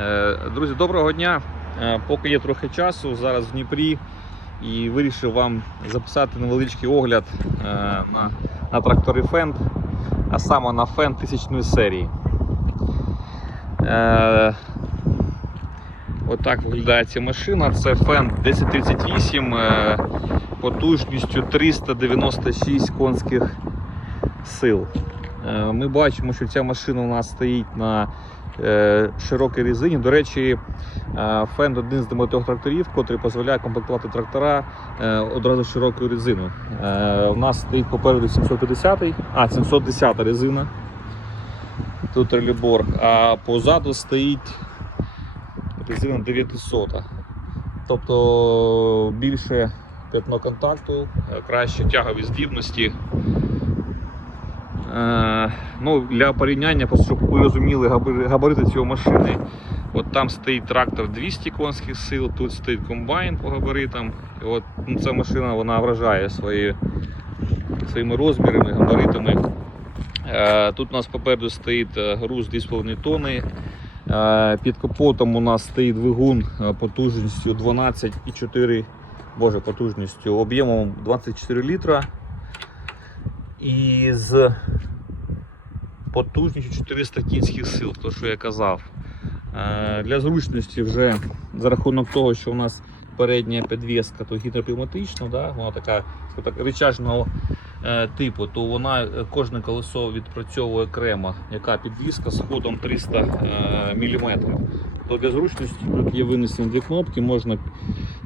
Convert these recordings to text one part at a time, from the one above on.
Е, Друзі, доброго дня. Е, Поки є трохи часу, зараз в Дніпрі і вирішив вам записати невеличкий огляд е, на, на трактори Fendt, а саме на Fendt тисячної серії. Отак виглядає ця машина. Це Fendt 1038 е, потужністю 396 конських сил. Ми бачимо, що ця машина у нас стоїть на широкій резині. До речі, е, Fendt один з небагатьох тракторів, який дозволяє комплектувати трактора е, одразу широкою резиною. Е, У нас стоїть попереду 750, а 710 резина. Тут релібор, а позаду стоїть резина 900. Тобто більше п'ятно контакту, е, краще тягові здібності. Е, ну, для порівняння, просто щоб ви розуміли габарити цієї машини. От там стоїть трактор 200 конських сил, тут стоїть комбайн по габаритам. І от ну, ця машина вона вражає свої, своїми розмірами, габаритами. Е, тут у нас попереду стоїть е, груз 2,5 тонни. Е, Під капотом у нас стоїть двигун е, потужністю 12,4 боже, потужністю об'ємом 24 літра. І з потужністю 400 кінських сил, то що я казав. Е, Для зручності вже за рахунок того, що у нас передня підвіска то гідропневматична, да, вона така так, речажного е, типу, то вона е, кожне колесо відпрацьовує окремо, яка підвіска з ходом 300 е, мм. То для зручності тут є винесені дві кнопки, можна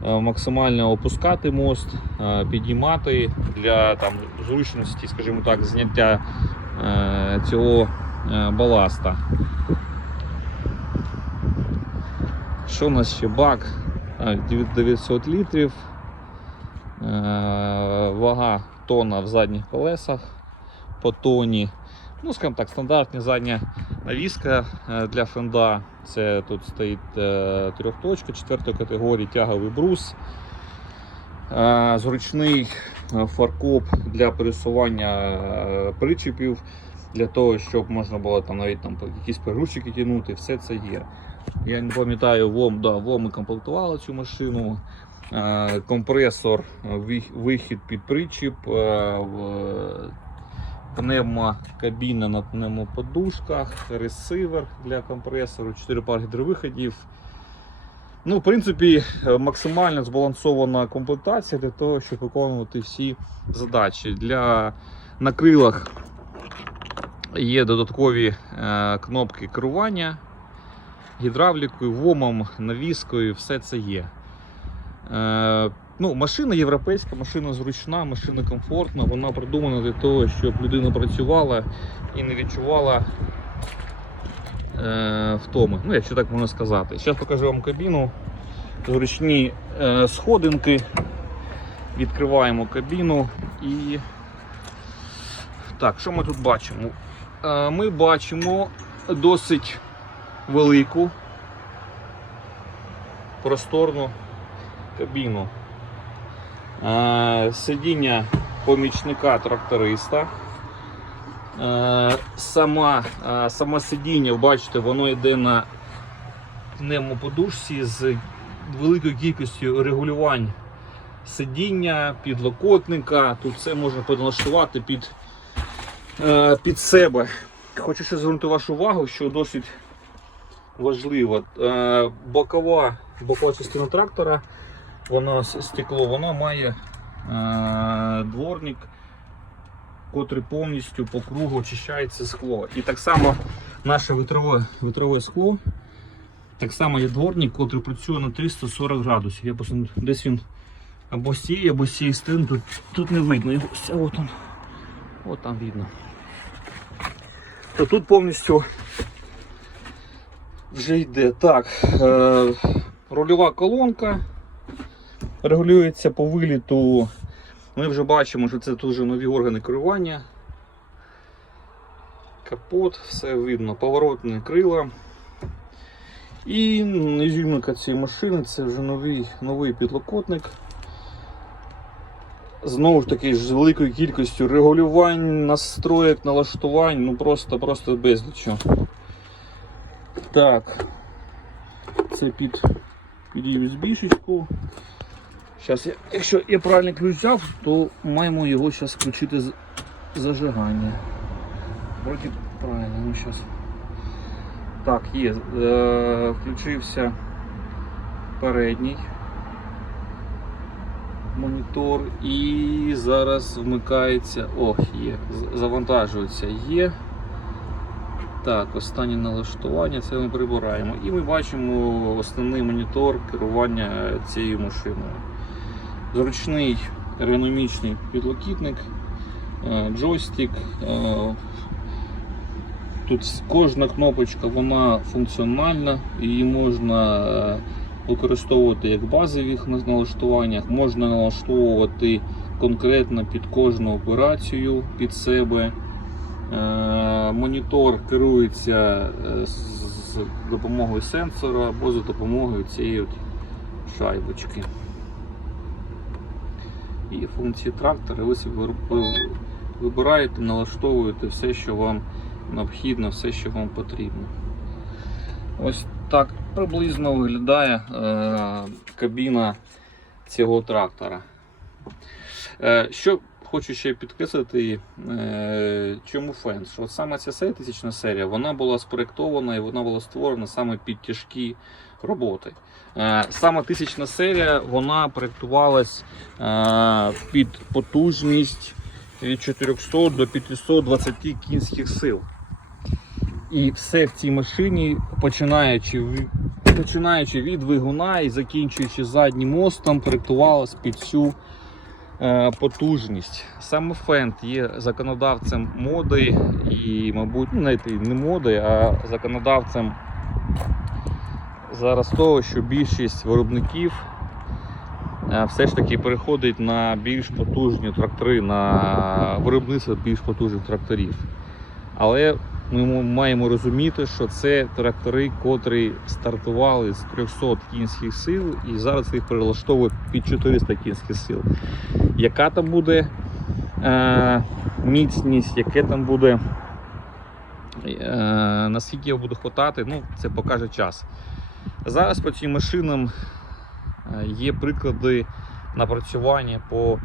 е, максимально опускати мост, е, підіймати для там, зручності, скажімо так, зняття цього е, баласта. Що у нас ще бак? 900 літрів. Е, Вага тонна в задніх колесах по тоні. Ну, скажімо так, стандартна задня навіска е, для фенда. Це тут стоїть е, трьохточка, четвертої категорії тяговий брус. Е, Зручний е, фаркоп для пересування е, причепів, для того, щоб можна було там навіть там якісь перегрузчики тягнути, все це є. Я не пам'ятаю, ВОМ, да, ВОМ комплектували цю машину. Компресор, вихід під причіп, пневмокабіна на пневмоподушках, ресивер для компресору, 4 пари гідровиходів. Ну, в принципі, е, максимально збалансована комплектація для того, щоб виконувати всі задачі. Для на крилах є додаткові е, кнопки керування гідравлікою, ВОМом, навіскою, все це є. Е, ну, машина європейська, машина зручна, машина комфортна, вона продумана для того, щоб людина працювала і не відчувала втоми. Ну, якщо так можна сказати. Зараз покажу вам кабіну. Зручні е, сходинки. Відкриваємо кабіну і. Так, що ми тут бачимо? Е, ми бачимо досить велику просторну кабіну. Е, Сидіння помічника тракториста. Е, Сама, е, саме сидіння, бачите, воно йде на пневмоподушці з великою кількістю регулювань сидіння, підлокотника. Тут все можна підлаштувати під, е, під себе. Хочу ще звернути вашу увагу, що досить важливо. Бокова, бокова частина трактора, воно стекло, воно має дворник, котрий повністю по кругу очищається скло. І так само наше вітрове, вітрове скло, так само є дворник, котрий працює на 340 градусів. Я просто десь він або цієї, або цієї сторони, тут, тут не видно його. Ось, От, он. от там видно. То тут повністю вже йде. Так, е, рульова колонка регулюється по виліту. Ми вже бачимо, що це дуже нові органи керування. Капот, все видно, поворотні крила. І ізюминка цієї машини це вже новий, новий підлокотник. Знову ж таки, з великою кількістю регулювань, настроєк, налаштувань, ну просто просто безлічу. Так. це під, під USB-шечку. Зараз, я, якщо я правильно ключ взяв, то маємо його зараз включити з зажигання. Вроді правильно, ну зараз. Так, є. Е, включився передній монітор і зараз вмикається. О, є. Завантажується. Є. Так, останнє налаштування, це ми прибираємо. І ми бачимо основний монітор керування цією машиною. Зручний ергономічний підлокітник, е, джойстик. е, Тут кожна кнопочка вона функціональна, її можна е, використовувати як базових налаштуваннях, можна налаштовувати конкретно під кожну операцію під себе. Монітор керується з допомогою сенсора або за допомогою цієї шайбочки. І функції трактора вир- ви- вибираєте, налаштовуєте все, що вам необхідно, все, що вам потрібно. Ось так приблизно виглядає е, кабіна цього трактора. Е, що хочу ще підкреслити, е, чому фен? Що саме ця серія, тисячна серія, вона була спроєктована і вона була створена саме під тяжкі роботи. Е, саме тисячна серія вона проєктувалась е, під потужність від 400 до 520 кінських сил. І все в цій машині, починаючи, починаючи від двигуна і закінчуючи заднім мостом, проєктувалось під цю е, потужність. Саме Фенд є законодавцем моди і, мабуть, ну, навіть не моди, а законодавцем зараз того, що більшість виробників е, все ж таки переходить на більш потужні трактори, на виробництво більш потужних тракторів. Але ми маємо розуміти, що це трактори, котрі стартували з 300 кінських сил і зараз їх перелаштовують під 400 кінських сил. Яка там буде е, міцність, яке там буде, е, наскільки його буде хватати, ну, це покаже час. Зараз по цим машинам е, є приклади напрацювання по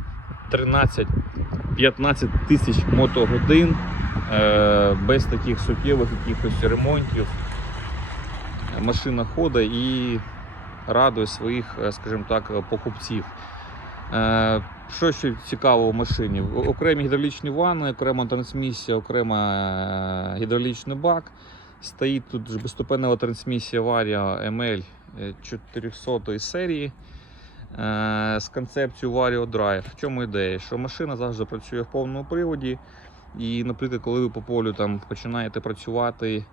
13-15 тисяч мотогодин е, без таких суттєвих якихось ремонтів. Машина ходить і радує своїх, е, скажімо так, покупців. Що ще цікаво в машині? Окремі гідравлічні ванни, окрема трансмісія, окремо е, гідравлічний бак. Стоїть тут безступенева трансмісія Vario ML 400 серії е, з концепцією Vario Drive. В чому ідея? Що машина завжди працює в повному приводі. І, наприклад, коли ви по полю там починаєте працювати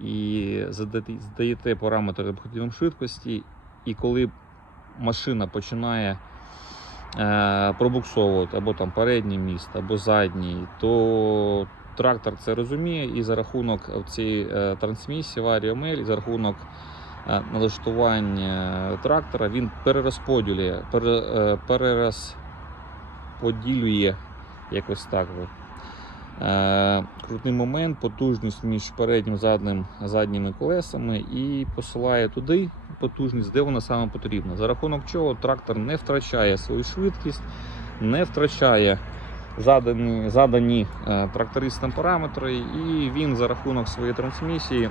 і задаєте параметри необхідної швидкості, і коли машина починає е, пробуксовувати або там передній міст, або задній, то трактор це розуміє і за рахунок цієї е, трансмісії ML, і за рахунок е, налаштування трактора він перерозподілює, е, перерозподілює якось так. Е, крутний момент, потужність між переднім і задним, задніми колесами і посилає туди потужність, де вона саме потрібна. За рахунок чого трактор не втрачає свою швидкість, не втрачає задані, задані е, трактористам параметри, і він за рахунок своєї трансмісії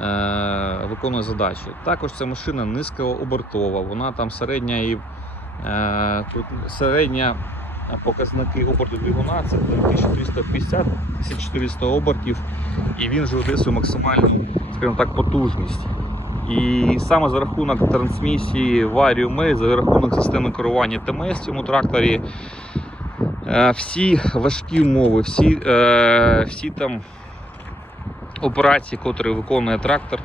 е, виконує задачі. Також ця машина низькообертова, вона там середня і е, тут середня показники оберту двигуна це 1350-1400 обертів, і він же свою максимальну, скажімо так, потужність. І саме за рахунок трансмісії Vario за рахунок системи керування ТМС в цьому тракторі, е, всі важкі умови, всі, е, всі там операції, котрі виконує трактор,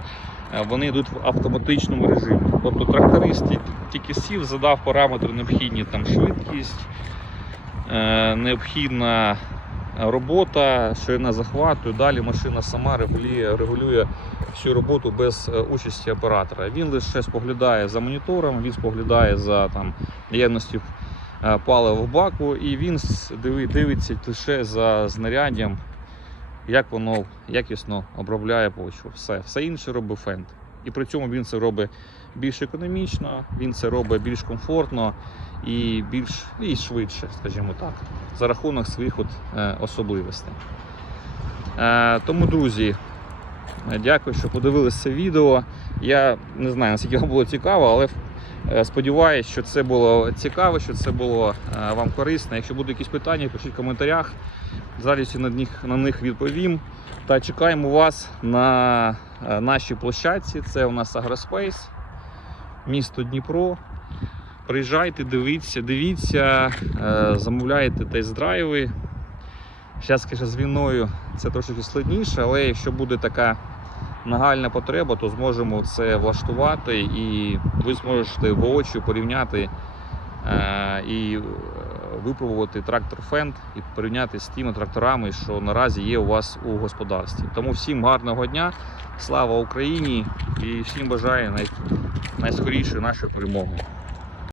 е, вони йдуть в автоматичному режимі. Тобто тракторист тільки сів, задав параметри необхідні там швидкість, необхідна робота, ширина захвату. Далі машина сама регулює, регулює всю роботу без е, участі оператора. Він лише споглядає за монітором, він споглядає за там, наявністю е, палива в баку, і він дивиться лише за знаряддям, як воно якісно обробляє почву. Все, все інше робить фенд. І при цьому він це робить більш економічно, він це робить більш комфортно і більш і швидше, скажімо так, за рахунок своїх от, е, особливостей. Е, тому, друзі, дякую, що подивилися це відео. Я не знаю, наскільки вам було цікаво, але е, сподіваюся, що це було цікаво, що це було вам корисно. Якщо будуть якісь питання, пишіть в коментарях. Зараз на них, на них відповім. Та чекаємо вас на нашій площадці. Це у нас Агроспейс, місто Дніпро. Приїжджайте, дивіться, дивіться, е, замовляйте тест-драйви. Зараз, звісно, з війною це трошки складніше, але якщо буде така нагальна потреба, то зможемо це влаштувати і ви зможете воочі порівняти е, і випробувати трактор Fendt і порівняти з тими тракторами, що наразі є у вас у господарстві. Тому всім гарного дня, слава Україні і всім бажаю най, найскорішої нашої перемоги.